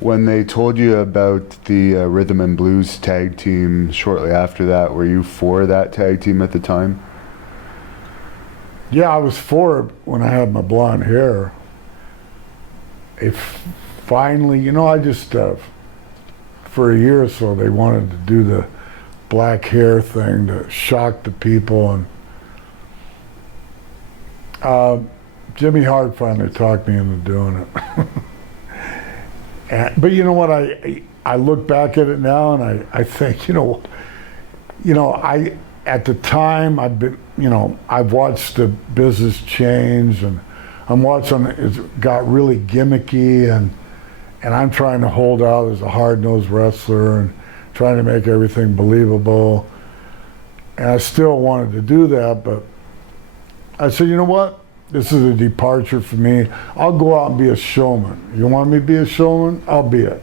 When they told you about the Rhythm and Blues tag team shortly after that, were you for that tag team at the time? Yeah, I was for it when I had my blonde hair. If finally, I just, for a year or so, they wanted to do the black hair thing to shock the people. And Jimmy Hart finally talked me into doing it. But you know what, I look back at it now and I think, at the time I've watched the business change, and I'm watching it got really gimmicky, and I'm trying to hold out as a hard-nosed wrestler and trying to make everything believable. And I still wanted to do that, but I said, you know what? This is a departure for me. I'll go out and be a showman. You want me to be a showman? I'll be it.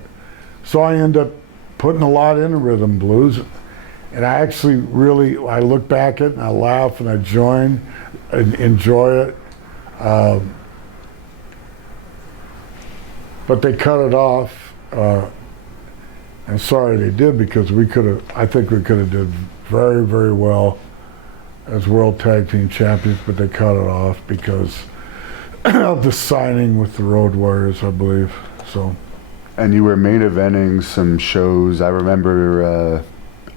So I end up putting a lot into rhythm blues. And I actually I look back at it and I laugh and I join and enjoy it. But they cut it off. And sorry they did, because I think we could have did very, very well as World Tag Team Champions, but they cut it off because of the signing with the Road Warriors, I believe. So. And you were main eventing some shows. I remember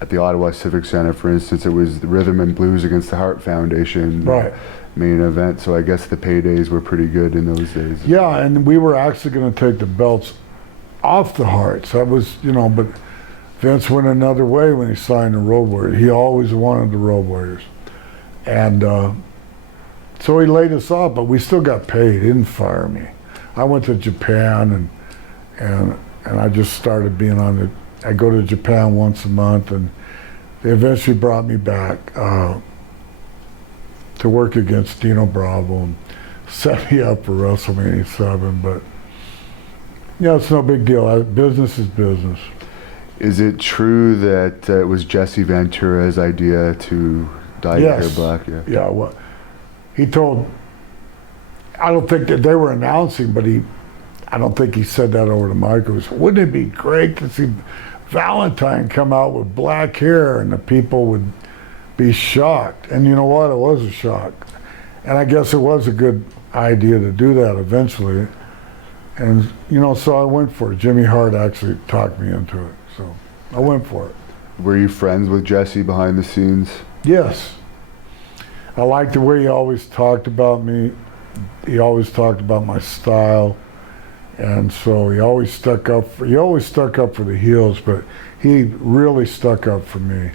at the Ottawa Civic Center, for instance, it was the Rhythm and Blues against the Hart Foundation. Right. Main event, so I guess the paydays were pretty good in those days. Yeah, and we were actually going to take the belts off the Harts. That was, but Vince went another way when he signed the Road Warriors. He always wanted the Road Warriors. And so he laid us off, but we still got paid. He didn't fire me. I went to Japan, and I just started being on it. I go to Japan once a month, and they eventually brought me back to work against Dino Bravo and set me up for WrestleMania 7. But yeah, it's no big deal. Business is business. Is it true that it was Jesse Ventura's idea to dye your hair black? Yeah. Well, he told. I don't think that they were announcing, but I don't think he said that over the mic. It was, wouldn't it be great to see Valentine come out with black hair, and the people would be shocked? And you know what? It was a shock. And I guess it was a good idea to do that eventually. And, so I went for it. Jimmy Hart actually talked me into it. So I went for it. Were you friends with Jesse behind the scenes? Yes. I liked the way he always talked about me. He always talked about my style. And so he always stuck up for the heels, but he really stuck up for me.